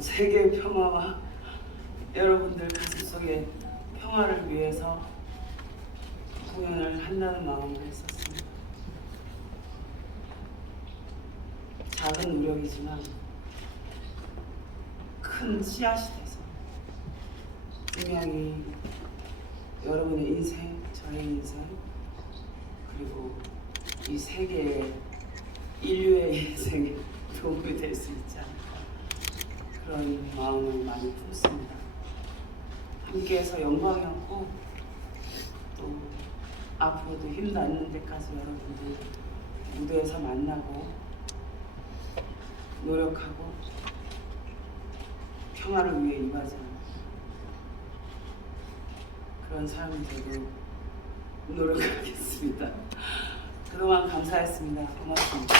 세계 평화와 여러분들 가슴 속에 평화를 위해서 공연을 한다는 마음으로 했었습니다. 작은 노력이지만 큰 씨앗이 돼서 분명히 여러분의 인생, 저의 인생, 그리고 이 세계의 인류의 인생에 도움이 될 수 있지 않을까 그런 마음을 많이 품습니다. 함께해서 영광이었고 또 앞으로도 힘 닿는 데까지 여러분들 무대에서 만나고 노력하고 평화를 위해 임하자 그런 되고 노력하겠습니다. 그동안 감사했습니다. 고맙습니다.